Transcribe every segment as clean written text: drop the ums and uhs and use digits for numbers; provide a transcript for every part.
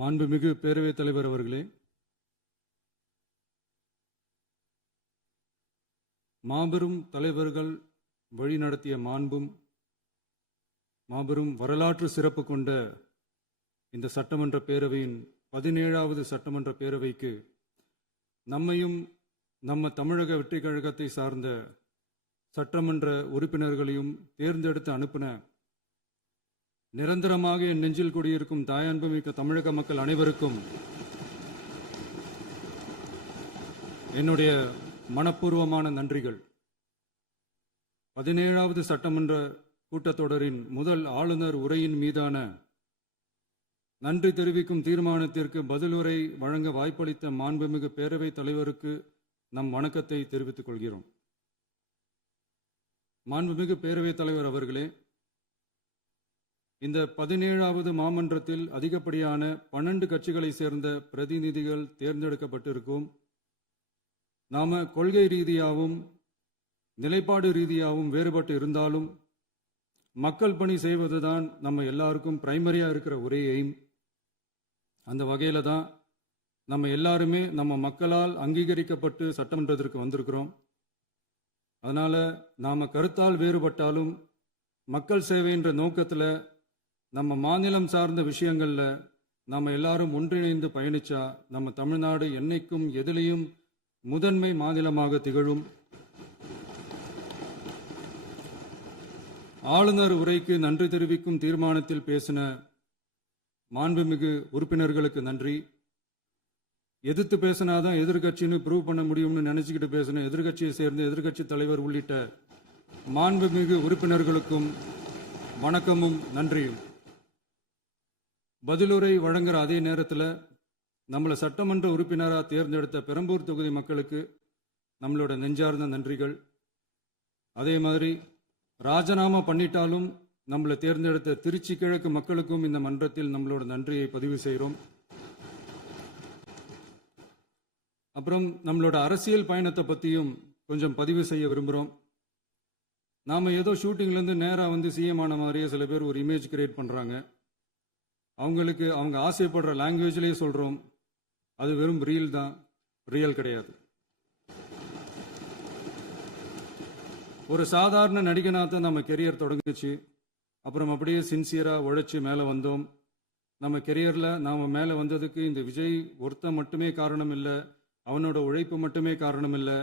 மாண்புமிகு பேரவைத் தலைவர் அவர்களே, மாபெரும் தலைவர்கள் வழிநடத்திய மாண்பும் மாபெரும் வரலாற்று சிறப்பு கொண்ட இந்த சட்டமன்ற பேரவையின் 17வது சட்டமன்ற பேரவைக்கு நம்மையும் நம்ம தமிழக வெற்றி கழகத்தை சார்ந்த சட்டமன்ற உறுப்பினர்களையும் தேர்ந்தெடுத்து அனுப்பின நிரந்தரமாக என் நெஞ்சில் குடியிருக்கும் தாயன்புமிக்க தமிழக மக்கள் அனைவருக்கும் என்னுடைய மனப்பூர்வமான நன்றிகள். 17வது சட்டமன்ற கூட்டத்தொடரின் முதல் ஆளுநர் உரையின் மீதான நன்றி தெரிவிக்கும் தீர்மானத்திற்கு பதிலுரை வழங்க வாய்ப்பளித்த மாண்புமிகு பேரவைத் தலைவருக்கு நம் வணக்கத்தை தெரிவித்துக் கொள்கிறோம். மாண்புமிகு பேரவைத் தலைவர் அவர்களே, இந்த 17வது மாமன்றத்தில் அதிகப்படியான 12 கட்சிகளை சேர்ந்த பிரதிநிதிகள் தேர்ந்தெடுக்கப்பட்டிருக்கும். நாம கொள்கை ரீதியாகவும் நிலைப்பாடு ரீதியாகவும் வேறுபட்டு இருந்தாலும் மக்கள் பணி செய்வதுதான் நம்ம எல்லாருக்கும் பிரைமரியா இருக்கிற ஒரே எய்ம். அந்த வகையில தான் நம்ம எல்லாருமே நம்ம மக்களால் அங்கீகரிக்கப்பட்டு சட்டமன்றத்திற்கு வந்திருக்கிறோம். அதனால நாம கருத்தால் வேறுபட்டாலும் மக்கள் சேவை என்ற நோக்கத்தில் நம்ம மாநிலம் சார்ந்த விஷயங்கள்ல நம்ம எல்லாரும் ஒன்றிணைந்து பயணிச்சா நம்ம தமிழ்நாடு என்னைக்கும் எதிலையும் முதன்மை மாநிலமாக திகழும். ஆளுநர் உரைக்கு நன்றி தெரிவிக்கும் தீர்மானத்தில் பேசின மாண்புமிகு உறுப்பினர்களுக்கு நன்றி. எதிர்த்து பேசினாதான் எதிர்கட்சின்னு ப்ரூவ் பண்ண முடியும்னு நினைச்சுக்கிட்டு பேசின எதிர்கட்சியை சேர்ந்த எதிர்கட்சி தலைவர் உள்ளிட்ட மாண்புமிகு உறுப்பினர்களுக்கும் வணக்கமும் நன்றியும். பதிலுரை வழங்குற அதே நேரத்தில் நம்மளை சட்டமன்ற உறுப்பினராக தேர்ந்தெடுத்த பெரம்பூர் தொகுதி மக்களுக்கு நம்மளோட நெஞ்சார்ந்த நன்றிகள். அதே மாதிரி ராஜினாமா பண்ணிட்டாலும் நம்மளை தேர்ந்தெடுத்த திருச்சி கிழக்கு மக்களுக்கும் இந்த மன்றத்தில் நம்மளோட நன்றியை பதிவு செய்கிறோம். அப்புறம் நம்மளோட அரசியல் பயணத்தை பற்றியும் கொஞ்சம் பதிவு செய்ய விரும்புகிறோம். நாம் ஏதோ ஷூட்டிங்லேருந்து நேராக வந்து சிஎம் ஆன மாதிரியே சில பேர் ஒரு இமேஜ் கிரியேட் பண்ணுறாங்க. அவங்களுக்கு அவங்க ஆசைப்படுற லாங்குவேஜ்லேயே சொல்கிறோம், அது வெறும் ரீல் தான், ரியல் கிடையாது. ஒரு சாதாரண நடிகனாக நம்ம கெரியர் தொடங்குச்சு. அப்புறம் அப்படியே சின்சியராக உழைச்சி மேலே வந்தோம். நம்ம கெரியரில் நாம் மேலே வந்ததுக்கு இந்த விஜய் ஒருத்தன் மட்டுமே காரணம் இல்லை, அவனோட உழைப்பு மட்டுமே காரணம் இல்லை.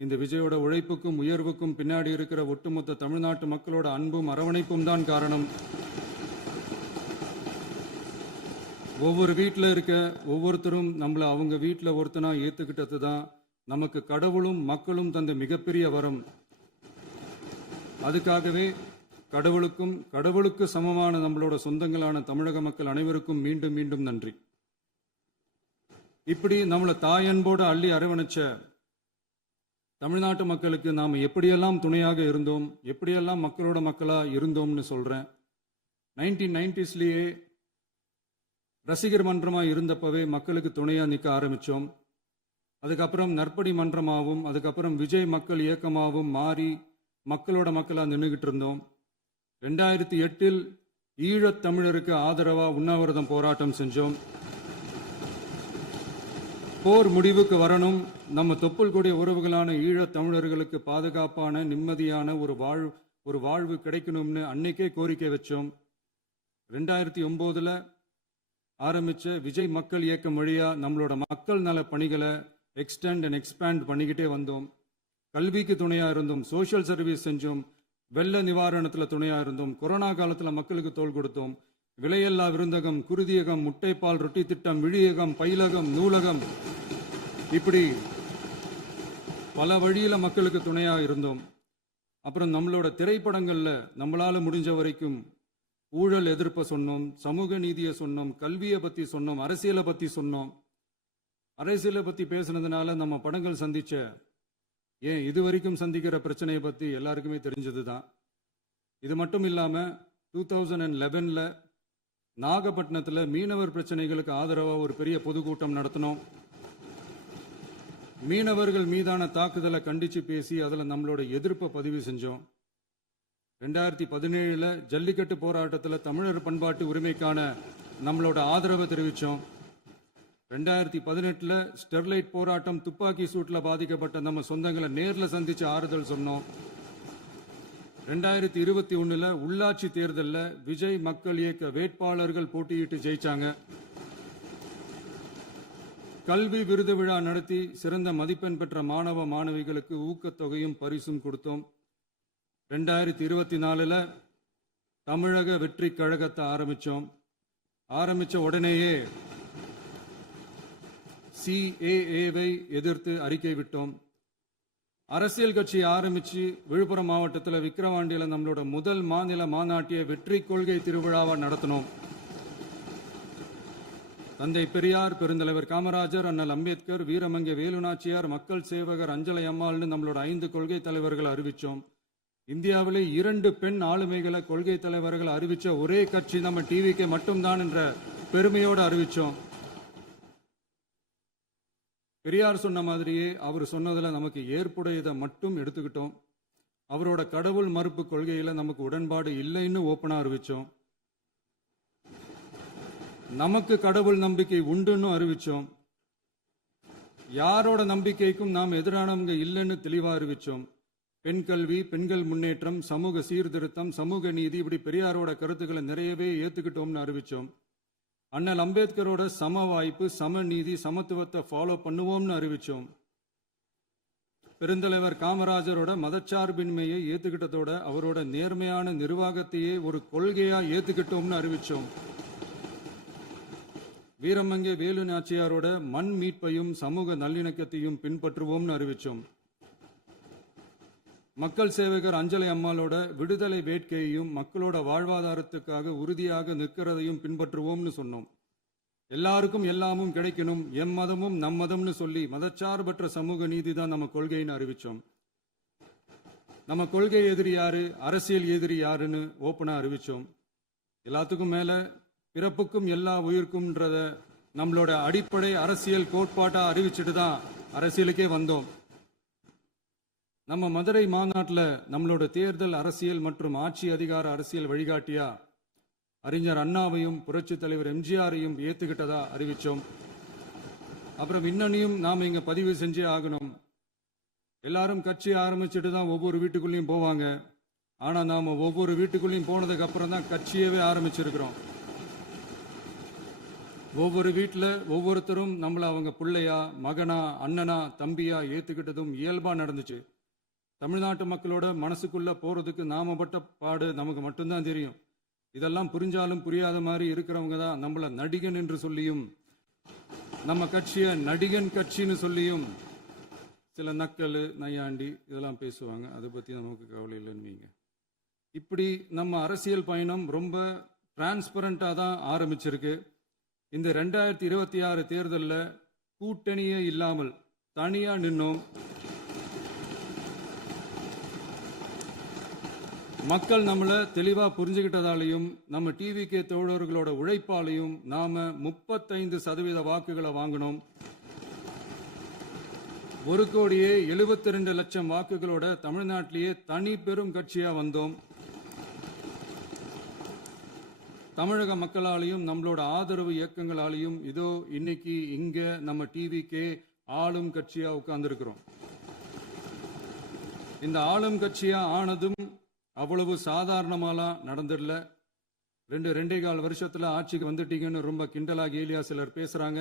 இந்த விஜயோட உழைப்புக்கும் உயர்வுக்கும் பின்னாடி இருக்கிற ஒட்டுமொத்த தமிழ்நாட்டு மக்களோட அன்பும் அரவணைப்பும் தான் காரணம். ஒவ்வொரு வீட்டில் இருக்க ஒவ்வொருத்தரும் நம்மளை அவங்க வீட்டில் ஒருத்தனா ஏற்றுக்கிட்டது தான் நமக்கு கடவுளும் மக்களும் தந்த மிகப்பெரிய வரம். அதுக்காகவே கடவுளுக்கு சமமான நம்மளோட சொந்தங்களான தமிழக மக்கள் அனைவருக்கும் மீண்டும் மீண்டும் நன்றி. இப்படி நம்மளை தாயன்போடு அள்ளி அரவணைச்ச தமிழ்நாட்டு மக்களுக்கு நாம் எப்படியெல்லாம் துணையாக இருந்தோம், எப்படியெல்லாம் மக்களோட மக்களாக இருந்தோம்னு சொல்கிறேன். 1990ஸ்லேயே ரசிகர் மன்றமாக இருந்தப்பவே மக்களுக்கு துணையாக நிற்க ஆரம்பித்தோம். அதுக்கப்புறம் நற்படி மன்றமாகவும் அதுக்கப்புறம் விஜய் மக்கள் இயக்கமாகவும் மாறி மக்களோட மக்களாக நின்றுகிட்டு இருந்தோம். 2008 ஈழத் தமிழருக்கு ஆதரவாக உண்ணாவிரதம் போராட்டம் செஞ்சோம். போர் முடிவுக்கு வரணும், நம்ம தொப்புள் கூடிய உறவுகளான ஈழத் தமிழர்களுக்கு பாதுகாப்பான நிம்மதியான ஒரு வாழ்வு கிடைக்கணும்னு அன்னைக்கே கோரிக்கை வச்சோம். 2009 ஆரம்பிச்ச விஜய் மக்கள் இயக்கம் வழியா நம்மளோட மக்கள் நல பணிகளை எக்ஸ்டெண்ட் அண்ட் எக்ஸ்பேண்ட் பண்ணிக்கிட்டே வந்தோம். கல்விக்கு துணையா இருந்தோம், சோஷியல் சர்வீஸ் செஞ்சோம், வெள்ள நிவாரணத்தில் துணையா இருந்தோம், கொரோனா காலத்தில் மக்களுக்கு தோள் கொடுத்தோம். விலையில்லா விருந்தகம், குருதியகம், முட்டைப்பால் ரொட்டி திட்டம், விழியகம், பயிலகம், நூலகம், இப்படி பல வழியில மக்களுக்கு துணையா இருந்தோம். அப்புறம் நம்மளோட திரைப்படங்கள்ல நம்மளால முடிஞ்ச வரைக்கும் ஊழல் எதிர்ப்பை சொன்னோம், சமூக நீதியை சொன்னோம், கல்வியை பத்தி சொன்னோம், அரசியலை பத்தி சொன்னோம். அரசியலை பத்தி பேசுனதுனால நம்ம படங்கள் சந்திச்ச இது வரைக்கும் சந்திக்கிற பிரச்சனையை பத்தி எல்லாருக்குமே தெரிஞ்சது தான். இது மட்டும் இல்லாம 2011 நாகப்பட்டினத்தில் மீனவர் பிரச்சனைகளுக்கு ஆதரவாக ஒரு பெரிய பொதுக்கூட்டம் நடத்தினோம். மீனவர்கள் மீதான தாக்குதலை கண்டிச்சு பேசி அதில் நம்மளோட எதிர்ப்பை பதிவு செஞ்சோம். 2017 ஜல்லிக்கட்டு போராட்டத்தில் தமிழர் பண்பாட்டு உரிமைக்கான நம்மளோட ஆதரவை தெரிவித்தோம். 2018 ஸ்டெர்லைட் போராட்டம் துப்பாக்கி சூட்ல பாதிக்கப்பட்ட நம்ம சொந்தங்களை நேர்ல சந்திச்சு ஆறுதல் சொன்னோம். 2021 உள்ளாட்சி தேர்தலில் விஜய் மக்கள் இயக்க வேட்பாளர்கள் போட்டியிட்டு ஜெயிச்சாங்க. கல்வி விருது விழா நடத்தி சிறந்த மதிப்பெண் பெற்ற மாணவ மாணவிகளுக்கு ஊக்கத்தொகையும் பரிசும் கொடுத்தோம். 2024 தமிழக வெற்றி கழகத்தை ஆரம்பிச்ச உடனேயே CAA-வை எதிர்த்து அறிக்கை விட்டோம். அரசியல் கட்சி ஆரம்பிச்சு விழுப்புரம் மாவட்டத்தில் விக்கிரவாண்டியில நம்மளோட முதல் மாநில மாநாட்டிய வெற்றி கொள்கை திருவிழாவை நடத்தினோம். தந்தை பெரியார், பெருந்தலைவர் காமராஜர், அண்ணல் அம்பேத்கர், வீரமங்கை வேலுநாச்சியார், மக்கள் சேவகர் அஞ்சலை அம்மாள்னு நம்மளோட 5 கொள்கை தலைவர்களை அறிவிச்சோம். இந்தியாவிலே 2 பெண் ஆளுமைகளை கொள்கை தலைவர்கள் அறிவிச்ச ஒரே கட்சி நம்ம டிவிக்கு மட்டும்தான் என்ற பெருமையோடு அறிவிச்சோம். பெரியார் சொன்ன மாதிரியே அவர் சொன்னதுல நமக்கு ஏற்புடையதை மட்டும் எடுத்துக்கிட்டோம். அவரோட கடவுள் மறுப்பு கொள்கையில நமக்கு உடன்பாடு இல்லைன்னு ஓப்பனா அறிவிச்சோம். நமக்கு கடவுள் நம்பிக்கை உண்டுன்னு அறிவிச்சோம். யாரோட நம்பிக்கைக்கும் நாம் எதிரானவங்க இல்லைன்னு தெளிவா அறிவிச்சோம். பெண் கல்வி, பெண்கள் முன்னேற்றம், சமூக சீர்திருத்தம், சமூக நீதி, இப்படி பெரியாரோட கருத்துக்களை நிறையவே ஏத்துக்கிட்டோம்னு அறிவிச்சோம். அண்ணல் அம்பேத்கரோட சம வாய்ப்பு, சமநீதி, சமத்துவத்தை ஃபாலோ பண்ணுவோம்னு அறிவிச்சோம். பெருந்தலைவர் காமராஜரோட மதச்சார்பின்மையை ஏத்துக்கிட்டதோட அவரோட நேர்மையான நிர்வாகத்தையே ஒரு கொள்கையா ஏத்துக்கிட்டோம்னு அறிவிச்சோம். வீரமங்கை வேலு நாச்சியாரோட மண் மீட்பையும் சமூக நல்லிணக்கத்தையும் பின்பற்றுவோம்னு அறிவிச்சோம். மக்கள் சேவகர் அஞ்சலை அம்மாளோட விடுதலை வேட்கையையும் மக்களோட வாழ்வாதாரத்துக்காக உறுதியாக நிற்கிறதையும் பின்பற்றுவோம்னு சொன்னோம். எல்லாருக்கும் எல்லாமும் கிடைக்கணும், எம் மதமும் நம் மதம்னு சொல்லி மதச்சார்பற்ற சமூக நீதி தான் நம்ம கொள்கைன்னு அறிவிச்சோம். நம்ம கொள்கை எதிரி யாரு, அரசியல் எதிரி யாருன்னு ஓப்பனா அறிவிச்சோம். எல்லாத்துக்கும் மேல பிறப்புக்கும் எல்லா உயிருக்கும்ன்றத நம்மளோட அடிப்படை அரசியல் கோட்பாட்டா அறிவிச்சுட்டு தான் அரசியலுக்கே வந்தோம். நம்ம மதுரை மாநாட்டில் நம்மளோட தேர்தல் அரசியல் மற்றும் ஆட்சி அதிகார அரசியல் வழிகாட்டியா அறிஞர் அண்ணாவையும் புரட்சி தலைவர் எம்ஜிஆரையும் ஏத்துக்கிட்டதா அறிவிச்சோம். அப்புறம் இன்னனையும் நாம இங்க பதிவு செஞ்சே ஆகணும். எல்லாரும் கட்சி ஆரம்பிச்சுட்டு தான் ஒவ்வொரு வீட்டுக்குள்ளேயும் போவாங்க. ஆனா நாம ஒவ்வொரு வீட்டுக்குள்ளேயும் போனதுக்கு அப்புறம் தான் கட்சியவே ஆரம்பிச்சிருக்கிறோம். ஒவ்வொரு வீட்டில் ஒவ்வொருத்தரும் நம்மள அவங்க பிள்ளையா, மகனா, அண்ணனா, தம்பியா ஏத்துக்கிட்டதும் இயல்பா நடந்துச்சு. தமிழ்நாட்டு மக்களோட மனசுக்குள்ள போறதுக்கு நாம பட்ட பாடு நமக்கு மட்டும்தான் தெரியும். இதெல்லாம் புரிஞ்சாலும் புரியாத மாதிரி இருக்கிறவங்க தான் நம்மள நடிகன் என்று சொல்லியும் நம்ம கட்சிய நடிகன் கட்சின்னு சொல்லியும் சில நக்கல், நையாண்டி இதெல்லாம் பேசுவாங்க. அதை பத்தி நமக்கு கவலை இல்லைன்னு. இப்படி நம்ம அரசியல் பயணம் ரொம்ப டிரான்ஸ்பரண்டா தான் ஆரம்பிச்சிருக்கு. இந்த 2026 தேர்தலில் கூட்டணியே இல்லாமல் தனியா நின்னோம். மக்கள் நம்மளை தெளிவா புரிஞ்சுக்கிட்டதாலையும் நம்ம டிவிகே தோழர்களோட உழைப்பாலையும் நாம 35% வாக்குகளை வாங்கினோம். 1,72,00,000 வாக்குகளோட தமிழ்நாட்டிலேயே தனி பெரும் கட்சியா வந்தோம். தமிழக மக்களாலையும் நம்மளோட ஆதரவு இயக்கங்களாலையும் இதோ இன்னைக்கு இங்க நம்ம டிவிகே ஆளும் கட்சியா உட்கார்ந்துருக்கிறோம். இந்த ஆளும் கட்சியா ஆனதும் அவ்வளவு சாதாரணமாலாம் நடந்துடல. 2.25 வருஷத்துல ஆட்சிக்கு வந்துட்டீங்கன்னு ரொம்ப கிண்டலா கேலியா சிலர் பேசுறாங்க.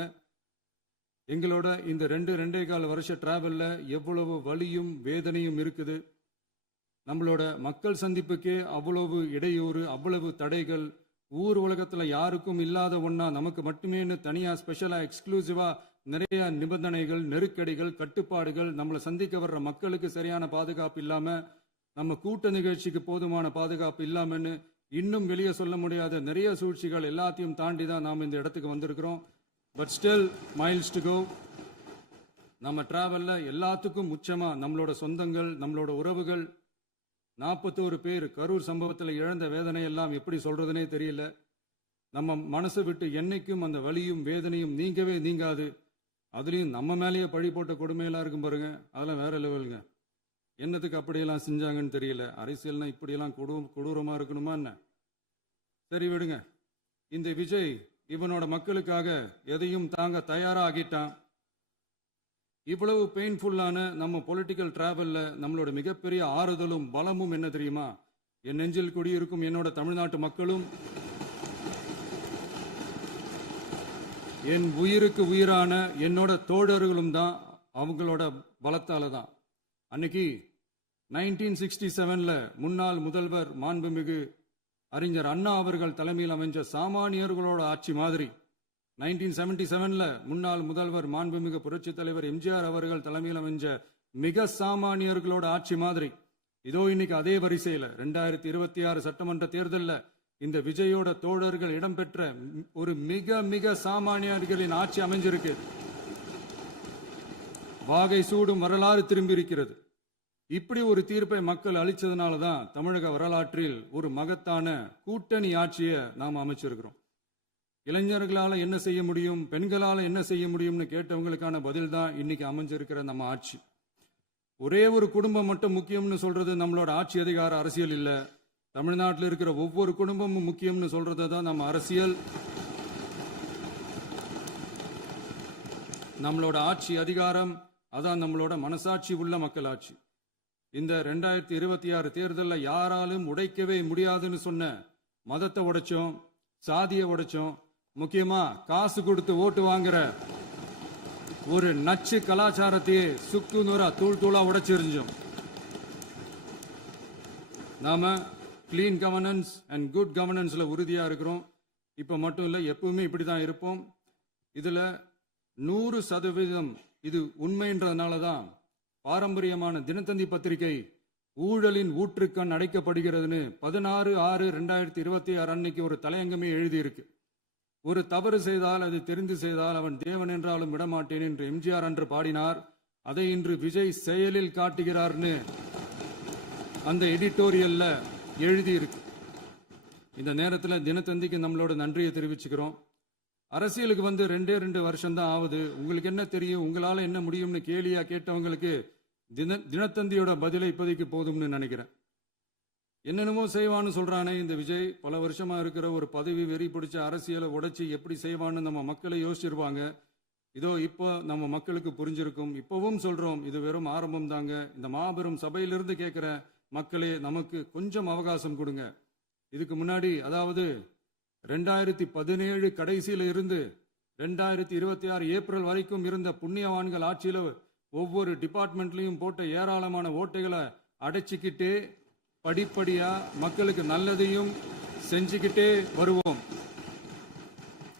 எங்களோட இந்த 2.25 வருஷ டிராவல்ல எவ்வளவு வலியும் வேதனையும் இருக்குது. நம்மளோட மக்கள் சந்திப்புக்கே அவ்வளவு இடையூறு, அவ்வளவு தடைகள், ஊர் உலகத்துல யாருக்கும் இல்லாத ஒன்னா நமக்கு மட்டுமேன்னு தனியா ஸ்பெஷலா எக்ஸ்க்ளூசிவா நிறைய நிபந்தனைகள், நெருக்கடிகள், கட்டுப்பாடுகள், நம்மளை சந்திக்க வர்ற மக்களுக்கு சரியான பாதுகாப்பு இல்லாம, நம்ம கூட்ட நிகழ்ச்சிக்கு போதுமான பாதுகாப்பு இல்லாமன்னு இன்னும் வெளியே சொல்ல முடியாத நிறைய சூழ்ச்சிகள் எல்லாத்தையும் தாண்டி தான் நாம் இந்த இடத்துக்கு வந்திருக்கிறோம். But still miles to go. நம்ம டிராவல்ல எல்லாத்துக்கும் உச்சமா நம்மளோட சொந்தங்கள், நம்மளோட உறவுகள், 41 பேர் கரூர் சம்பவத்தில் இழந்த வேதனை எல்லாம் எப்படி சொல்றதுனே தெரியல. நம்ம மனசை விட்டு என்னைக்கும் அந்த வலியும் வேதனையும் நீங்கவே நீங்காது. அதுலயும் நம்ம மேலேயே பழி போட்ட கொடுமையெல்லாம் இருக்கும் பாருங்க, அதெல்லாம் வேற லெவலுங்க. என்னத்துக்கு அப்படியெல்லாம் செஞ்சாங்கன்னு தெரியல. அரசியல்னா இப்படியெல்லாம் கொடூரமா இருக்கணுமா என்ன? சரி விடுங்க. இந்த விஜய் இவனோட மக்களுக்காக எதையும் தாங்க தயாராகிட்டான். இவ்வளவு பெயின்ஃபுல்லான நம்ம பொலிட்டிக்கல் டிராவல்ல நம்மளோட மிகப்பெரிய ஆறுதலும் பலமும் என்ன தெரியுமா? என் நெஞ்சில் குடியிருக்கும் என்னோட தமிழ்நாட்டு மக்களும் என் உயிருக்கு உயிரான என்னோட தோழர்களும் தான். அவங்களோட பலத்தால தான். அன்னைக்கு 1967 முன்னாள் முதல்வர் மாண்புமிகு அறிஞர் அண்ணா அவர்கள் தலைமையில் அமைஞ்ச சாமானியர்களோட ஆட்சி மாதிரி 1977 முன்னாள் முதல்வர் மாண்புமிகு புரட்சி தலைவர் எம்ஜிஆர் அவர்கள் தலைமையில் அமைஞ்ச மிக சாமானியர்களோட ஆட்சி மாதிரி இதோ இன்னைக்கு அதே வரிசையில 2026 சட்டமன்ற தேர்தலில் இந்த விஜயோட தோழர்கள் இடம்பெற்ற ஒரு மிக மிக சாமானியர்களின் ஆட்சி அமைஞ்சிருக்கு. வாகை சூடும் வரலாறு திரும்பி இருக்கிறது. இப்படி ஒரு தீர்ப்பை மக்கள் அளிச்சதுனால தான் தமிழக வரலாற்றில் ஒரு மகத்தான கூட்டணி ஆட்சியை நாம் அமைச்சிருக்கிறோம். இளைஞர்களால என்ன செய்ய முடியும், பெண்களால என்ன செய்ய முடியும்னு கேட்டவங்களுக்கான பதில் தான் இன்னைக்கு அமைஞ்சிருக்கிற நம்ம ஆட்சி. ஒரே ஒரு குடும்பம் மட்டும் முக்கியம்னு சொல்றது நம்மளோட ஆட்சி அதிகார அரசியல் இல்ல. தமிழ்நாட்டில் இருக்கிற ஒவ்வொரு குடும்பமும் முக்கியம்னு சொல்றது தான் நம்ம அரசியல். நம்மளோட ஆட்சி அதிகாரம் அதான் நம்மளோட மனசாட்சி உள்ள மக்களாட்சி. இந்த 2026 தேர்தலில் யாராலும் உடைக்கவே முடியாதுன்னு சொன்ன மதத்தை உடைச்சோம், சாதியை உடைச்சோம், முக்கியமா காசு கொடுத்து ஓட்டு வாங்குற ஒரு நச்சு கலாச்சாரத்தையே சுக்கு நூறா தூள் தூளா உடைச்சிருந்தோம். நாம கிளீன் கவர்னன்ஸ் அண்ட் குட் கவர்னன்ஸ்ல உறுதியா இருக்கிறோம். இப்ப மட்டும் இல்ல, எப்பவுமே இப்படிதான் இருப்போம். இதுல 100% இது உண்மைன்றதுனால தான் பாரம்பரியமான தினத்தந்தி பத்திரிகை ஊழலின் ஊற்றுக்கண் அடைக்கப்படுகிறதுன்னு 16/6/2026 அன்னைக்கு ஒரு தலையங்கமே எழுதியிருக்கு. ஒரு தவறு செய்தால் அது தெரிந்து செய்தால் அவன் தேவன் என்றாலும் விடமாட்டேன் என்று எம்ஜிஆர் அன்று பாடினார். அதை இன்று விஜய் செயலில் காட்டுகிறார்னு அந்த எடிட்டோரியல்ல எழுதியிருக்கு. இந்த நேரத்தில் தினத்தந்திக்கு நம்மளோட நன்றியை தெரிவிச்சுக்கிறோம். அரசியலுக்கு வந்து 2 வருஷம் தான் ஆகுது. உங்களுக்கு என்ன தெரியும், உங்களால என்ன முடியும்னு கேலியா கேட்டவங்களுக்கு தினத்தந்தியோட பதிலை இப்போதைக்கு போதும்னு நினைக்கிறேன். என்னென்னமோ செய்வான்னு சொல்றானே இந்த விஜய், பல வருஷமா இருக்கிற ஒரு பதவி வெறி பிடிச்ச அரசியலை உடைச்சி எப்படி செய்வான்னு நம்ம மக்களை யோசிச்சிருவாங்க. இதோ இப்போ நம்ம மக்களுக்கு புரிஞ்சிருக்கும். இப்பவும் சொல்றோம், இது வெறும் ஆரம்பம் தாங்க. இந்த மாபெரும் சபையிலிருந்து கேட்கிற மக்களே, நமக்கு கொஞ்சம் அவகாசம் கொடுங்க. இதுக்கு முன்னாடி, அதாவது 2017 கடைசியில இருந்து 2026 ஏப்ரல் வரைக்கும் இருந்த புண்ணியவான்கள் ஆட்சியில ஒவ்வொரு டிபார்ட்மெண்ட்லயும் போட்ட ஏராளமான ஓட்டைகளை அடைச்சிக்கிட்டே படிப்படியா மக்களுக்கு நல்லதையும் செஞ்சுக்கிட்டே வருவோம்.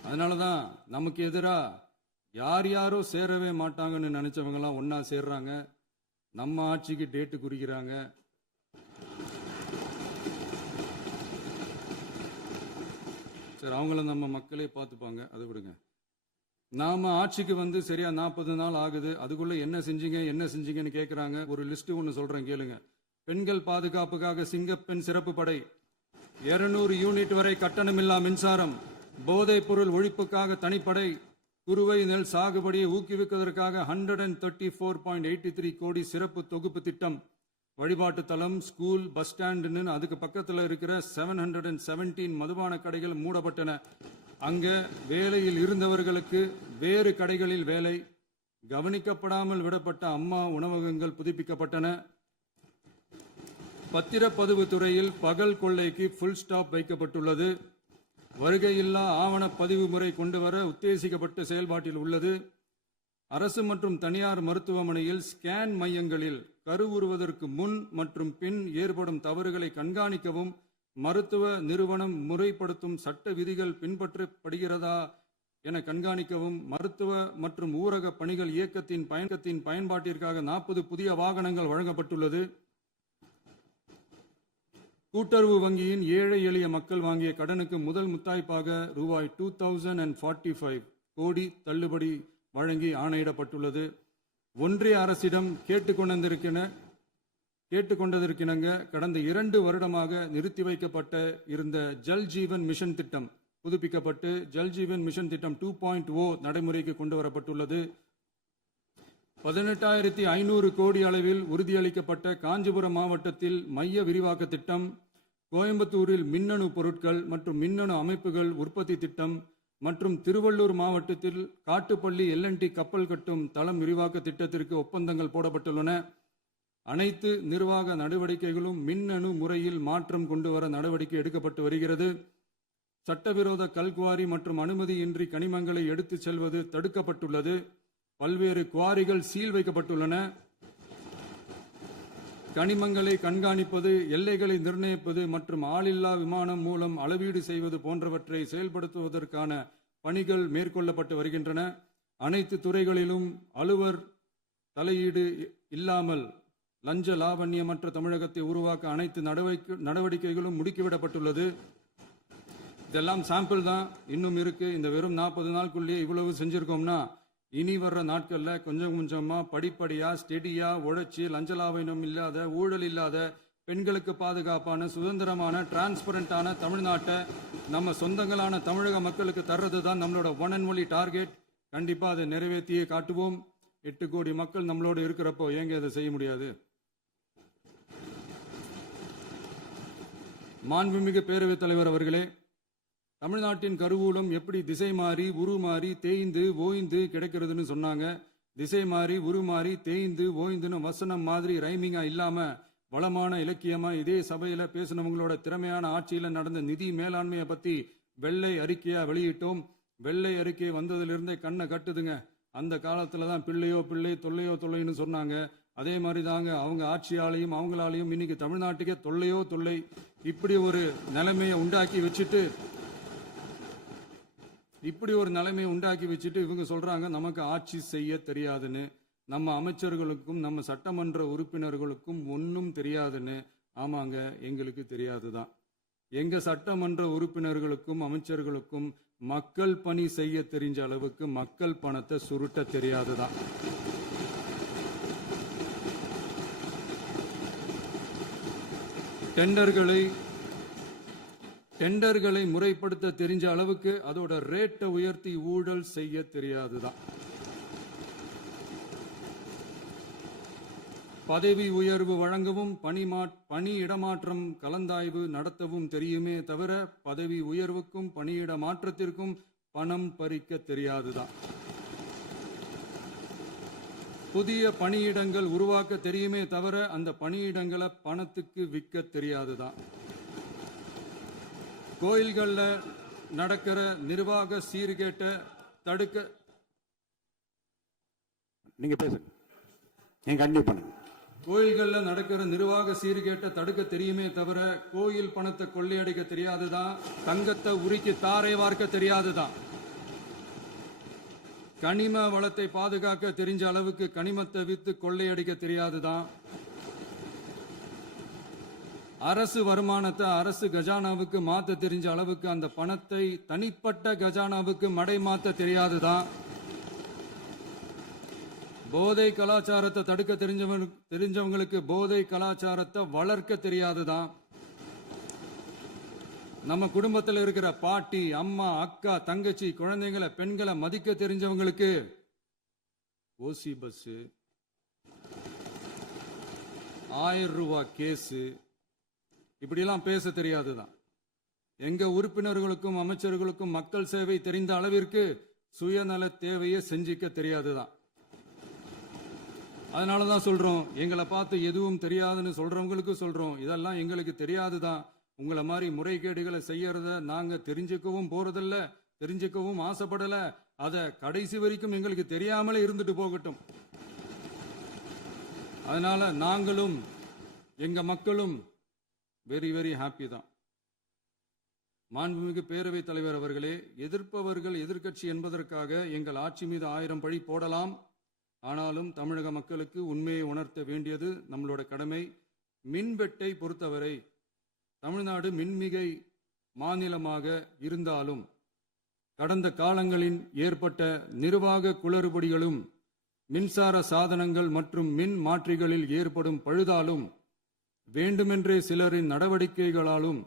அதனாலதான் நமக்கு எதிரா யாரோ சேரவே மாட்டாங்கன்னு நினைச்சவங்க எல்லாம் ஒன்னா சேர்றாங்க. நம்ம ஆட்சிக்கு டேட்டு குறிக்கிறாங்க. சரி, அவங்கள நம்ம மக்களே பார்த்துப்பாங்க, அதை விடுங்க. நாம ஆட்சிக்கு வந்து சரியா 40 நாள் ஆகுது. அதுக்குள்ள என்ன செஞ்சீங்கன்னு கேட்கிறாங்க. ஒரு லிஸ்ட் ஒன்று சொல்றேன் கேளுங்க. பெண்கள் பாதுகாப்புக்காக சிங்கப்பெண் சிறப்பு படை, 200 யூனிட் வரை கட்டணமில்லா மின்சாரம், போதைப் பொருள் ஒழிப்புக்காக தனிப்படை, குறுவை நெல் சாகுபடியை ஊக்குவிப்பதற்காக 134.83 கோடி சிறப்பு தொகுப்பு திட்டம், வழிபாட்டு தலம், ஸ்கூல், பஸ் ஸ்டாண்டுன்னு அதுக்கு பக்கத்தில் இருக்கிற 717 மதுபான கடைகள் மூடப்பட்டன. அங்க வேலையில் இருந்தவர்களுக்கு வேறு கடைகளில் வேலை, கவனிக்கப்படாமல் விடப்பட்ட அம்மா உணவகங்கள் புதுப்பிக்கப்பட்டன. பத்திரப்பதிவு துறையில் பகல் கொள்ளைக்கு ஃபுல் ஸ்டாப் வைக்கப்பட்டுள்ளது. வருகையில்லா ஆவண பதிவு முறை கொண்டு வர உத்தேசிக்கப்பட்ட செயல்பாட்டில் உள்ளது. அரசு மற்றும் தனியார் மருத்துவமனையில் ஸ்கேன் மையங்களில் கருவுறுவதற்கு முன் மற்றும் பின் ஏற்படும் தவறுகளை கண்காணிக்கவும், மருத்துவ நிறுவனம் முறைப்படுத்தும் சட்ட விதிகள் பின்பற்றப்படுகிறதா என கண்காணிக்கவும், மருத்துவ மற்றும் ஊரக பணிகள் இயக்கத்தின் பயன்பாட்டிற்காக 40 புதிய வாகனங்கள் வழங்கப்பட்டுள்ளது. கூட்டுறவு வங்கியின் ஏழை எளிய மக்கள் வாங்கிய கடனுக்கு முதல் முத்தாய்ப்பாக ரூபாய் 2045 கோடி தள்ளுபடி வழங்கி ஆணையிடப்பட்டுள்ளது. ஒன்றிய அரசிடம் கேட்டுக்கொண்டதற்கிணங்க கடந்த 2 வருடமாக நிறுத்தி வைக்கப்பட்ட இருந்த ஜல் ஜீவன் மிஷன் திட்டம் புதுப்பிக்கப்பட்டு ஜல் ஜீவன் மிஷன் திட்டம் 2.0 நடைமுறைக்கு கொண்டு வரப்பட்டுள்ளது. 18,500 கோடி அளவில் உறுதியளிக்கப்பட்ட காஞ்சிபுரம் மாவட்டத்தில் மைய விரிவாக்க திட்டம், கோயம்புத்தூரில் மின்னணு பொருட்கள் மற்றும் மின்னணு அமைப்புகள் உற்பத்தி திட்டம், மற்றும் திருவள்ளூர் மாவட்டத்தில் காட்டுப்பள்ளி LNT கப்பல் கட்டும் தளம் விரிவாக்க திட்டத்திற்கு ஒப்பந்தங்கள் போடப்பட்டுள்ளன. அனைத்து நிர்வாக நடவடிக்கைகளும் மின்னணு முறையில் மாற்றம் கொண்டு வர நடவடிக்கை எடுக்கப்பட்டு வருகிறது. சட்டவிரோத கல்குவாரி மற்றும் அனுமதியின்றி கனிமங்களை எடுத்துச் செல்வது தடுக்கப்பட்டுள்ளது. பல்வேறு குவாரிகள் சீல் வைக்கப்பட்டுள்ளன. கனிமங்களை கண்காணிப்பது, எல்லைகளை நிர்ணயிப்பது மற்றும் ஆளில்லா விமானம் மூலம் அளவீடு செய்வது போன்றவற்றை செயல்படுத்துவதற்கான பணிகள் மேற்கொள்ளப்பட்டு வருகின்றன. அனைத்து துறைகளிலும் அலுவலர் தலையீடு இல்லாமல் லஞ்ச லாவண்யமற்ற தமிழகத்தை உருவாக்க அனைத்து நடவடிக்கைகளும் முடுக்கிவிடப்பட்டுள்ளது. இதெல்லாம் சாம்பிள் தான், இன்னும் இருக்கு. இந்த வெறும் 40 நாளுக்குள்ளேயே இவ்வளவு செஞ்சிருக்கோம்னா இனி வர்ற நாட்கள்ல கொஞ்சம் கொஞ்சமா படிப்படியா ஸ்டெடியா உழைச்சி லஞ்ச லாவண்யம் இல்லாத, ஊழல் இல்லாத, பெண்களுக்கு பாதுகாப்பான, சுதந்திரமான, டிரான்ஸ்பரண்டான தமிழ்நாட்டை நம்ம சொந்தங்களான தமிழக மக்களுக்கு தர்றது தான் நம்மளோட ஒன் அண்ட் ஒன்லி டார்கெட். கண்டிப்பா அதை நிறைவேற்றியே காட்டுவோம். 8 கோடி மக்கள் நம்மளோட இருக்கிறப்போ ஏங்க அதை செய்ய முடியாது? மாண்புமிகு பேரவைத் தலைவர் அவர்களே, தமிழ்நாட்டின் கருவூலம் எப்படி திசை மாறி உருமாறி தேய்ந்து ஓய்ந்து கிடைக்கிறதுன்னு சொன்னாங்க. திசை மாறி உருமாறி தேய்ந்து ஓய்ந்துன்னு வசனம் மாதிரி ரைமிங்கா இல்லாம வளமான இலக்கியமா இதே சபையில பேசினவங்களோட திறமையான ஆட்சியில நடந்த நிதி மேலாண்மையை பத்தி வெள்ளை அறிக்கையா வெளியிட்டோம். வெள்ளை அறிக்கை வந்ததிலிருந்தே கண்ணை கட்டுதுங்க. அந்த காலத்துல தான் பிள்ளையோ பிள்ளை, தொல்லையோ தொல்லைன்னு சொன்னாங்க. அதே மாதிரி தாங்க அவங்க ஆட்சியாலையும் அவங்களாலையும் இன்னைக்கு தமிழ்நாட்டுக்கே தொல்லையோ தொல்லை. இப்படி ஒரு நிலைமையை உண்டாக்கி வச்சுட்டு இவங்க சொல்றாங்க நமக்கு ஆட்சி செய்ய தெரியாதுன்னு. நம்ம அமைச்சர்களுக்கும் நம்ம சட்டமன்ற உறுப்பினர்களுக்கும் ஒன்றும் தெரியாதுன்னு. ஆமாங்க, எங்களுக்கு தெரியாதுதான். எங்க சட்டமன்ற உறுப்பினர்களுக்கும் அமைச்சர்களுக்கும் மக்கள் பணி செய்ய தெரிஞ்ச அளவுக்கு மக்கள் பணத்தை சுருட்ட தெரியாதுதான். டெண்டர்களை முறைப்படுத்த தெரிஞ்ச அளவுக்கு அதோட ரேட்டை உயர்த்தி ஊழல் செய்ய தெரியாதுதான். பதவி உயர்வு வழங்கவும் பணி இடமாற்றம் கலந்தாய்வு நடத்தவும் தெரியுமே தவிர பதவி உயர்வுக்கும் பணியிட மாற்றத்திற்கும் பணம் பறிக்க தெரியாதுதான். புதிய பணியிடங்கள் உருவாக்க தெரியுமே தவிர அந்த பணியிடங்களை பணத்துக்கு விற்க தெரியாதுதான். கோயில்கள்ல நடக்கிற நிர்வாக சீர்கேட்டை தடுக்க நீங்க பேசுங்க, நீங்க கண்டிப்பா பண்ணுங்க. கோயில்கள்ல நடக்கிற நிர்வாக சீர்கேட்டை தடுக்க தெரியுமே தவிர கோயில் பணத்தை கொள்ளையடிக்க தெரியாதுதான். தங்கத்தை உருக்கி தாரை வார்க்க தெரியாதுதான். கனிம வளத்தை பாதுகாக்க தெரிஞ்ச அளவுக்கு கனிமத்தை வித்து கொள்ளையடிக்க தெரியாதுதான். அரசு வருமானத்தை அரசு கஜானாவுக்கு மாத்த தெரிஞ்ச அளவுக்கு அந்த பணத்தை தனிப்பட்ட கஜானாவுக்கு மடை மாத்த தெரியாதுதான். போதை கலாச்சாரத்தை தடுக்க தெரிஞ்சவங்களுக்கு போதை கலாச்சாரத்தை வளர்க்க தெரியாதுதான். நம்ம குடும்பத்தில் இருக்கிற பாட்டி, அம்மா, அக்கா, தங்கச்சி, குழந்தைங்களை, பெண்களை மதிக்க தெரிஞ்சவங்களுக்கு ஓசி பஸ், 1000 ரூபாய் கேஸு, இப்படிலாம் பேச தெரியாதுதான். எங்க உறுப்பினர்களுக்கும் அமைச்சர்களுக்கும் மக்கள் சேவை தெரிந்த அளவிற்கு சுயநல தேவையை செஞ்சிக்க தெரியாதுதான். அதனாலதான் சொல்றோம், எங்களை பார்த்து எதுவும் தெரியாதுன்னு சொல்றவங்களுக்கு சொல்றோம், இதெல்லாம் எங்களுக்கு தெரியாதுதான். உங்களை மாதிரி முறைகேடுகளை செய்யறத நாங்க தெரிஞ்சுக்கவும் போறதில்ல, தெரிஞ்சுக்கவும் ஆசைப்படல. அத கடைசி வரைக்கும் எங்களுக்கு தெரியாமலே இருந்துட்டு போகட்டும். அதனால நாங்களும் எங்க மக்களும் வெரி வெரி ஹாப்பி தான். மாண்புமிகு பேரவைத் தலைவர் அவர்களே, எதிர்ப்பவர்கள் எதிர்க்கட்சி என்பதற்காக எங்கள் ஆட்சி மீது 1000 பழி போடலாம். ஆனாலும் தமிழக மக்களுக்கு உண்மையை உணர்த்த வேண்டியது நம்மளோட கடமை. மின்வெட்டை பொறுத்தவரை தமிழ்நாடு மின்மிகை மாநிலமாக இருந்தாலும் கடந்த காலங்களில் ஏற்பட்ட நிர்வாக குளறுபடிகளும் மின்சார சாதனங்கள் மற்றும் மின் மாற்றிகளில் ஏற்படும் பழுதாலும் வேண்டுமென்றே சிலரின் நடவடிக்கைகளாலும்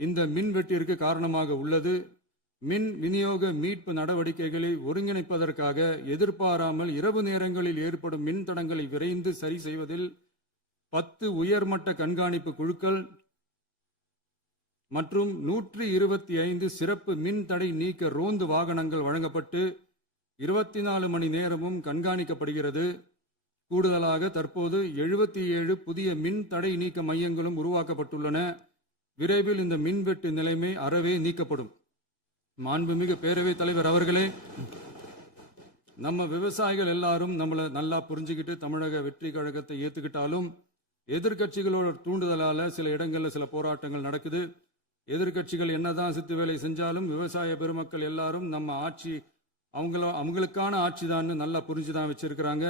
இந்த மின்வெட்டிற்கு காரணமாக உள்ளது. மின் விநியோக மீட்பு நடவடிக்கைகளை ஒருங்கிணைப்பதற்காக எதிர்பாராமல் இரவு நேரங்களில் ஏற்படும் மின் தடங்களை விரைந்து சரி செய்வதில் 10 உயர்மட்ட கண்காணிப்பு குழுக்கள் மற்றும் 125 சிறப்பு மின் தடை நீக்க ரோந்து வாகனங்கள் வழங்கப்பட்டு 24 மணி நேரமும் கண்காணிக்கப்படுகிறது. கூடுதலாக தற்போது 77 புதிய மின் தடை நீக்க மையங்களும் உருவாக்கப்பட்டுள்ளன. விரைவில் இந்த மின்வெட்டு நிலைமை அறவே நீக்கப்படும். மாண்புமிகு பேரவைத் தலைவர் அவர்களே, நம்ம விவசாயிகள் எல்லாரும் நம்மளை நல்லா புரிஞ்சுக்கிட்டு தமிழக வெற்றி கழகத்தை ஏத்துக்கிட்டாலும் எதிர்க்கட்சிகளோட தூண்டுதலால சில இடங்கள்ல சில போராட்டங்கள் நடக்குது. எதிர்க்கட்சிகள் என்னதான் சித்து வேலை செஞ்சாலும் விவசாய பெருமக்கள் எல்லாரும் நம்ம ஆட்சி அவங்களுக்கான ஆட்சி தான் நல்லா புரிஞ்சுதான் வச்சிருக்கிறாங்க.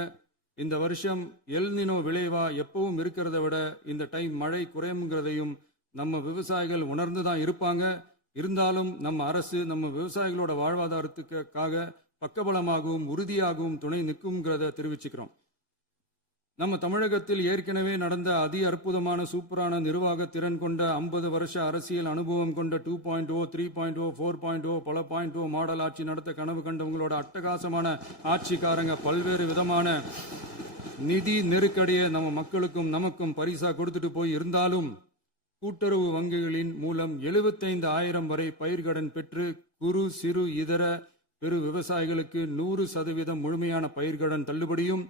இந்த வருஷம் எல்னினோ விளைவா எப்பவும் இருக்கிறத விட இந்த டைம் மழை குறையுங்கிறதையும் நம்ம விவசாயிகள் உணர்ந்துதான் இருப்பாங்க. இருந்தாலும் நம்ம அரசு நம்ம விவசாயிகளோட வாழ்வாதாரத்துக்காக பக்கபலமாகவும் உறுதியாகவும் துணை நிற்கும்ங்கிறத தெரிவிச்சுக்கிறோம். நம்ம தமிழகத்தில் ஏற்கனவே நடந்த அதி அற்புதமான சூப்பரான நிர்வாக திறன் கொண்ட 50 வருஷ அரசியல் அனுபவம் கொண்ட 2.0, 3.0, 4.0 பல 0.0 மாடல் ஆட்சி நடத்த கனவு கண்டவங்களோட அட்டகாசமான ஆட்சிக்காரங்க பல்வேறு விதமான நிதி நெருக்கடியை நம்ம மக்களுக்கும் நமக்கும் பரிசா கொடுத்துட்டு போய் இருந்தாலும் கூட்டுறவு வங்கிகளின் மூலம் 75,000 வரை பயிர்கடன் பெற்று குறு சிறு இதர பெரு விவசாயிகளுக்கு 100% முழுமையான பயிர்கடன் தள்ளுபடியும்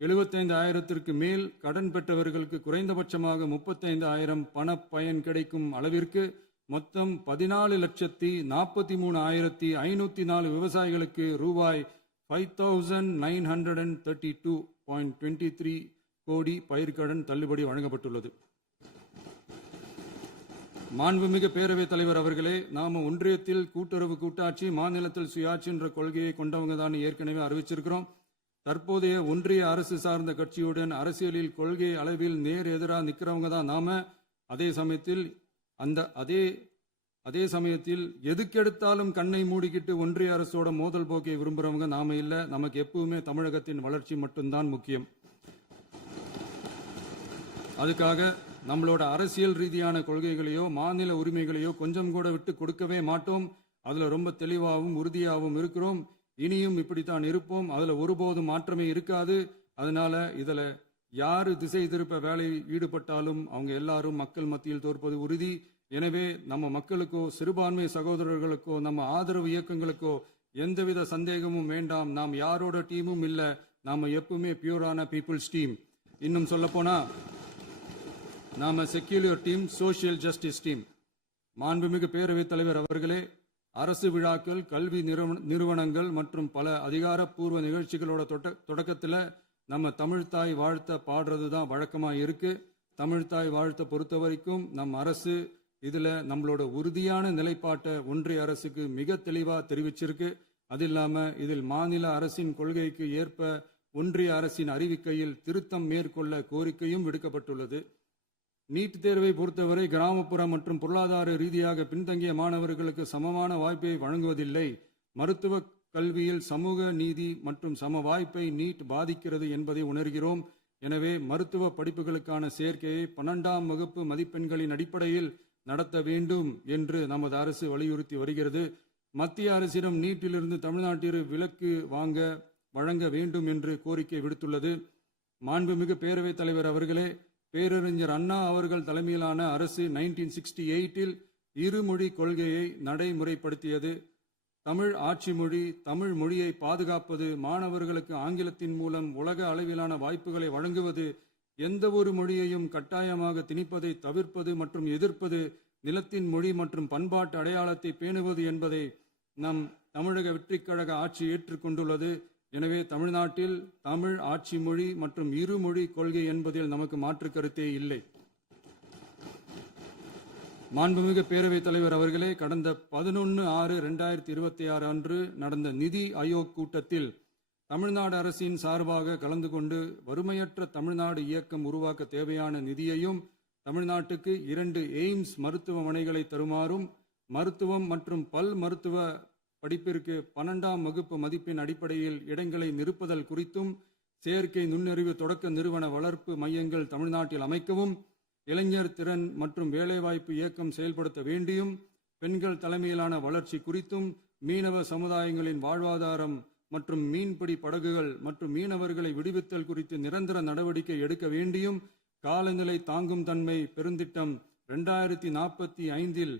75,000க்கு மேல் கடன் பெற்றவர்களுக்கு குறைந்தபட்சமாக 35,000 பண பயன் கிடைக்கும் அளவிற்கு மொத்தம் 14,43,504 விவசாயிகளுக்கு ரூபாய் 5,932.23 கோடி பயிர்கடன் தள்ளுபடி வழங்கப்பட்டுள்ளது. மாண்புமிகு பேரவைத் தலைவர் அவர்களே, நாம ஒன்றியத்தில் கூட்டுறவு கூட்டாட்சி, மாநிலத்தில் சுயாட்சி என்ற கொள்கையை கொண்டவங்க தான் ஏற்கனவே அறிவிச்சிருக்கிறோம். தற்போதைய ஒன்றிய அரசு சார்ந்த கட்சியுடன் அரசியலில் கொள்கை அளவில் நேர் எதிராக நிற்கிறவங்க தான் நாம. அதே சமயத்தில் எதுக்கெடுத்தாலும் கண்ணை மூடிக்கிட்டு ஒன்றிய அரசோட மோதல் போக்கை விரும்புறவங்க நாம இல்ல. நமக்கு எப்பவுமே தமிழகத்தின் வளர்ச்சி மட்டும்தான் முக்கியம். அதுக்காக நம்மளோட அரசியல் ரீதியான கொள்கைகளையோ மாநில உரிமைகளையோ கொஞ்சம் கூட விட்டு கொடுக்கவே மாட்டோம். அதுல ரொம்ப தெளிவாகவும் உறுதியாகவும் இருக்கிறோம். இனியும் இப்படித்தான் இருப்போம். அதுல ஒருபோதும் மாற்றமே இருக்காது. அதனால இதுல யாரு திசை திருப்ப வேலையில் ஈடுபட்டாலும் அவங்க எல்லாரும் மக்கள் மத்தியில் தோற்பது உறுதி. எனவே நம்ம மக்களுக்கோ சிறுபான்மை சகோதரர்களுக்கோ நம்ம ஆதரவு இயக்கங்களுக்கோ எந்தவித சந்தேகமும் வேண்டாம். நாம் யாரோட டீமும் இல்ல. நாம எப்பவுமே பியூரான பீப்புள்ஸ் டீம். இன்னும் சொல்ல போனா நாம secular team, social justice team. மாண்புமிகு பேரவைத் தலைவர் அவர்களே, அரசு விழாக்கள், கல்வி நிறுவனங்கள் மற்றும் பல அதிகாரப்பூர்வ நிகழ்ச்சிகளோட தொடக்கத்தில் நம்ம தமிழ்தாய் வாழ்த்த பாடுறது தான் வழக்கமா இருக்கு. தமிழ்தாய் வாழ்த்த பொறுத்த வரைக்கும் நம் அரசு இதுல நம்மளோட உறுதியான நிலைப்பாட்டை ஒன்றிய அரசுக்கு மிக தெளிவா தெரிவிச்சிருக்கு. அது இல்லாம இதில் மாநில அரசின் கொள்கைக்கு ஏற்ப ஒன்றிய அரசின் அறிவிக்கையில் திருத்தம் மேற்கொள்ள கோரிக்கையும் விடுக்கப்பட்டுள்ளது. நீட் தேர்வை பொறுத்தவரை கிராமப்புற மற்றும் பொருளாதார ரீதியாக பின்தங்கிய மாணவர்களுக்கு சமமான வாய்ப்பை வழங்குவதில்லை. மருத்துவ கல்வியில் சமூக நீதி மற்றும் சம வாய்ப்பை நீட் பாதிக்கிறது என்பதை உணர்கிறோம். எனவே மருத்துவ படிப்புகளுக்கான சேர்க்கையை 12ஆம் வகுப்பு மதிப்பெண்களின் அடிப்படையில் நடத்த வேண்டும் என்று நமது அரசு வலியுறுத்தி வருகிறது. மத்திய அரசிடம் நீட்டிலிருந்து தமிழ்நாட்டிற்கு விலக்கு வழங்க வேண்டும் என்று கோரிக்கை விடுத்துள்ளது. மாண்புமிகு பேரவைத் தலைவர் அவர்களே, பேரறிஞர் அண்ணா அவர்கள் தலைமையிலான அரசு 1968இல் இருமொழி கொள்கையை நடைமுறைப்படுத்தியது. தமிழ் ஆட்சி மொழி, தமிழ் மொழியை பாதுகாப்பது, மாணவர்களுக்கு ஆங்கிலத்தின் மூலம் உலக அளவிலான வாய்ப்புகளை வழங்குவது, எந்த ஒரு மொழியையும் கட்டாயமாக திணிப்பதை தவிர்ப்பது மற்றும் எதிர்ப்பது, நிலத்தின் மொழி மற்றும் பண்பாட்டு அடையாளத்தை பேணுவது என்பதை நம் தமிழக வெற்றிக் கழக ஆட்சி ஏற்றுக்கொண்டுள்ளது. எனவே தமிழ்நாட்டில் தமிழ் ஆட்சி மொழி மற்றும் இருமொழி கொள்கை என்பதில் நமக்கு மாற்று கருத்தே இல்லை. மாண்புமிகு பேரவைத் தலைவர் அவர்களே, கடந்த 11/6/2026 அன்று நடந்த நிதி ஆயோக் கூட்டத்தில் தமிழ்நாடு அரசின் சார்பாக கலந்து கொண்டு வறுமையற்ற தமிழ்நாடு இயக்கம் உருவாக்க தேவையான நிதியையும், தமிழ்நாட்டுக்கு 2 எய்ம்ஸ் மருத்துவமனைகளை தருமாறும், மருத்துவம் மற்றும் பல் மருத்துவ படிப்பிற்கு 12ஆம் வகுப்பு மதிப்பெண் அடிப்படையில் இடங்களை நிரப்புதல் குறித்தும், செயற்கை நுண்ணறிவு தொடக்க நிறுவன வளர்ப்பு மையங்கள் தமிழ்நாட்டில் அமைக்கவும், இளைஞர் திறன் மற்றும் வேலைவாய்ப்பு இயக்கம் செயல்படுத்த வேண்டியும், பெண்கள் தலைமையிலான வளர்ச்சி குறித்தும், மீனவ சமுதாயங்களின் வாழ்வாதாரம் மற்றும் மீன்பிடி படகுகள் மற்றும் மீனவர்களை விடுவித்தல் குறித்து நிரந்தர நடவடிக்கை எடுக்க வேண்டியும், காலநிலை தாங்கும் தன்மை பெருந்திட்டம் 2045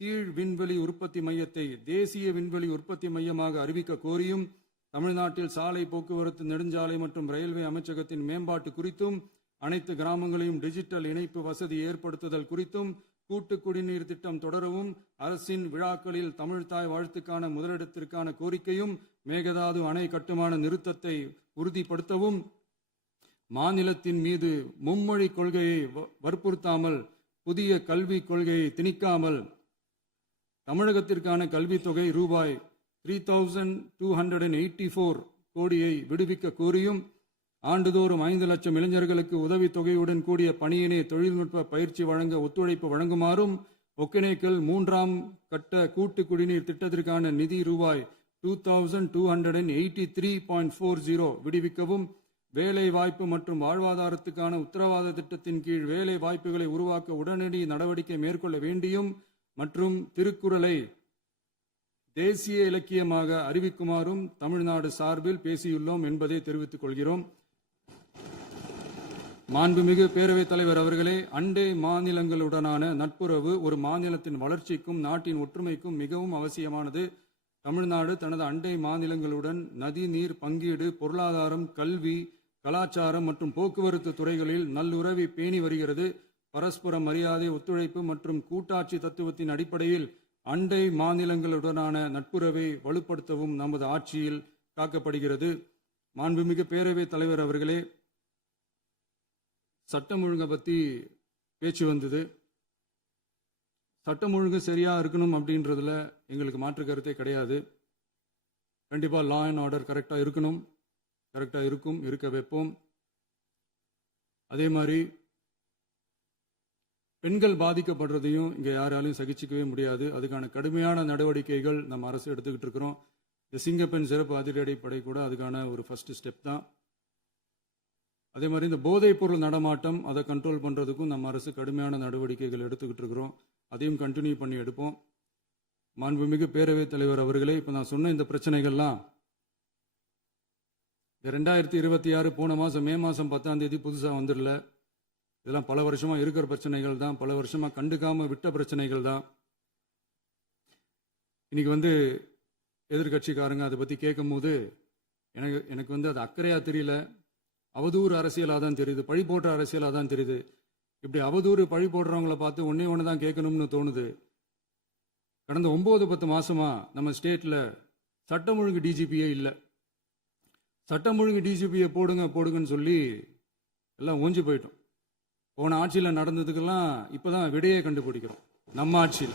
கீழ் விண்வெளி உற்பத்தி மையத்தை தேசிய விண்வெளி உற்பத்தி மையமாக அறிவிக்க கோரியும், தமிழ்நாட்டில் சாலை போக்குவரத்து, நெடுஞ்சாலை மற்றும் ரயில்வே அமைச்சகத்தின் மேம்பாட்டு குறித்தும், அனைத்து கிராமங்களையும் டிஜிட்டல் இணைப்பு வசதி ஏற்படுத்துதல் குறித்தும், கூட்டு குடிநீர் திட்டம் தொடரவும், அரசின் விழாக்களில் தமிழ்தாய் வாழ்த்துக்கான முதலிடத்திற்கான கோரிக்கையும், மேகதாது அணை கட்டுமான நிறுத்தத்தை உறுதிப்படுத்தவும், மாநிலத்தின் மீது மும்மொழி கொள்கையை வற்புறுத்தாமல் புதிய கல்விக் கொள்கையை திணிக்காமல் தமிழகத்திற்கான கல்வித்தொகை ரூபாய் 3284 கோடியை விடுவிக்க கோரியும், ஆண்டுதோறும் 5 லட்சம் இளைஞர்களுக்கு உதவித்தொகையுடன் கூடிய பணியினை தொழில்நுட்ப பயிற்சி வழங்க ஒத்துழைப்பு வழங்குமாறும், ஒகேனக்கல் 3ஆம் கட்ட கூட்டு குடிநீர் திட்டத்திற்கான நிதி ரூபாய் 2283.40 விடுவிக்கவும், வேலை வாய்ப்பு மற்றும் வாழ்வாதாரத்துக்கான உத்தரவாத திட்டத்தின் கீழ் வேலை வாய்ப்புகளை உருவாக்க உடனடி நடவடிக்கை மேற்கொள்ள வேண்டியும் மற்றும் திருக்குறளை தேசிய இலக்கியமாக அறிவிக்குமாறும் தமிழ்நாடு சார்பில் பேசியுள்ளோம் என்பதை தெரிவித்துக் கொள்கிறோம். மாண்புமிகு பேரவைத் தலைவர் அவர்களே, அண்டை மாநிலங்களுடனான நட்புறவு ஒரு மாநிலத்தின் வளர்ச்சிக்கும் நாட்டின் ஒற்றுமைக்கும் மிகவும் அவசியமானது. தமிழ்நாடு தனது அண்டை மாநிலங்களுடன் நதி நீர் பங்கீடு, பொருளாதாரம், கல்வி, கலாச்சாரம் மற்றும் போக்குவரத்து துறைகளில் நல்லுறவை பேணி வருகிறது. பரஸ்பர மரியாதை, ஒத்துழைப்பு மற்றும் கூட்டாட்சி தத்துவத்தின் அடிப்படையில் அண்டை மாநிலங்களுடனான நட்புறவை வலுப்படுத்தவும் நமது ஆட்சியில் காக்கப்படுகிறது. மாண்புமிகு பேரவைத் தலைவர் அவர்களே, சட்டம் ஒழுங்கை பற்றி பேச்சு வந்தது. சட்டம் ஒழுங்கு சரியா இருக்கணும் அப்படின்றதுல எங்களுக்கு மாற்று கருத்தே கிடையாது. கண்டிப்பாக லா அண்ட் ஆர்டர் கரெக்டாக இருக்கணும், கரெக்டாக இருக்கும், இருக்க வைப்போம். அதே மாதிரி பெண்கள் பாதிக்கப்படுறதையும் இங்கே யாராலையும் சகிச்சிக்கவே முடியாது. அதுக்கான கடுமையான நடவடிக்கைகள் நம்ம அரசு எடுத்துக்கிட்டு இருக்கிறோம். இந்த சிங்கப்பெண் சிறப்பு அதிரடி படை கூட அதுக்கான ஒரு ஃபர்ஸ்ட் ஸ்டெப் தான். அதே மாதிரி இந்த போதைப் பொருள் நடமாட்டம், அதை கண்ட்ரோல் பண்ணுறதுக்கும் நம்ம அரசு கடுமையான நடவடிக்கைகள் எடுத்துக்கிட்டு இருக்கிறோம். அதையும் கண்டினியூ பண்ணி எடுப்போம். மாண்புமிகு பேரவைத் தலைவர் அவர்களே, இப்போ நான் சொன்ன இந்த பிரச்சனைகள்லாம் 2026 போன மாதம் மே மாதம் 10ஆம் தேதி புதுசாக வந்துடல. இதெல்லாம் பல வருஷமாக இருக்கிற பிரச்சனைகள் தான், பல வருஷமாக கண்டுக்காம விட்ட பிரச்சனைகள் தான். இன்னைக்கு எதிர்கட்சிக்காரங்க அதை பற்றி கேட்கும் போது எனக்கு அது அக்கறையாக தெரியல, அவதூறு அரசியலாக தான் தெரியுது, பழி போடுற அரசியலாக தான் தெரியுது. இப்படி அவதூறு பழி போடுறவங்கள பார்த்து ஒன்று தான் கேட்கணும்னு தோணுது. கடந்த 9-10 மாசமா நம்ம ஸ்டேட்ல சட்டம் ஒழுங்கு டிஜிபியே இல்லை. சட்டம் ஒழுங்கு டிஜிபியை போடுங்கன்னு சொல்லி எல்லாம் ஓஞ்சி போயிட்டோம். போன ஆட்சியில் நடந்ததுக்கெல்லாம் இப்பதான் விடையே கண்டுபிடிக்கிறோம் நம்ம ஆட்சியில்.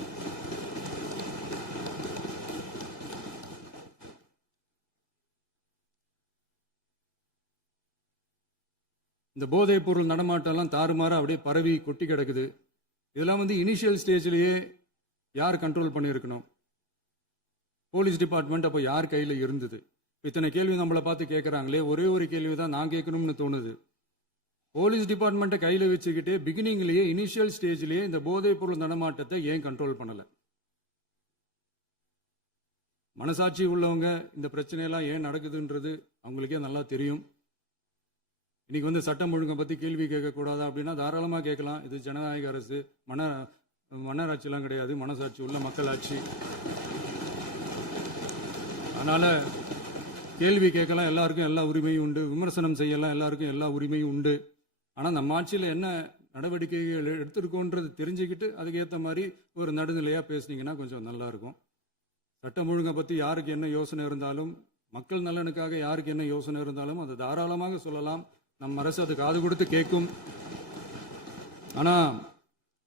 இந்த போதைப் பொருள் நடமாட்டம்லாம் தாறுமாறா அப்படியே பரவி கொட்டி கிடக்குது. இதெல்லாம் இனிஷியல் ஸ்டேஜ்லயே யார் கண்ட்ரோல் பண்ணியிருக்கணும்? போலீஸ் டிபார்ட்மெண்ட் அப்போ யார் கையில் இருந்தது? இத்தனை கேள்வி நம்மளை பார்த்து கேட்குறாங்களே, ஒரே ஒரு கேள்வி தான் நான் கேட்கணும்னு தோணுது. போலீஸ் டிபார்ட்மெண்ட்டை கையில் வச்சுக்கிட்டே பிகினிங்லேயே இனிஷியல் ஸ்டேஜ்லேயே இந்த போதைப் பொருள் நடமாட்டத்தை ஏன் கண்ட்ரோல் பண்ணலை? மனசாட்சி உள்ளவங்க இந்த பிரச்சனையெல்லாம் ஏன் நடக்குதுன்றது அவங்களுக்கே நல்லா தெரியும். இன்னைக்கு சட்டம் ஒழுங்கை பற்றி கேள்வி கேட்கக்கூடாதா அப்படின்னா தாராளமாக கேட்கலாம். இது ஜனநாயக அரசு, மன்னராட்சியெல்லாம் கிடையாது, மனசாட்சி உள்ள மக்களாட்சி. அதனால கேள்வி கேட்கலாம், எல்லாருக்கும் எல்லா உரிமையும் உண்டு. விமர்சனம் செய்யலாம், எல்லாருக்கும் எல்லா உரிமையும் உண்டு. ஆனால் நம்ம ஆட்சியில் என்ன நடவடிக்கைகள் எடுத்திருக்கோன்றது தெரிஞ்சுக்கிட்டு அதுக்கேற்ற மாதிரி ஒரு நடுநிலையாக பேசுனீங்கன்னா கொஞ்சம் நல்லா இருக்கும். சட்டம் ஒழுங்கை பற்றி யாருக்கு என்ன யோசனை இருந்தாலும், மக்கள் நலனுக்காக யாருக்கு என்ன யோசனை இருந்தாலும் அதை தாராளமாக சொல்லலாம். நம்ம அரசு அது காது கொடுத்து கேட்கும். ஆனால்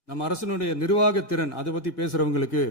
நம்ம அரசினுடைய நிர்வாகத்திறன் அதை பற்றி பேசுகிறவங்களுக்கு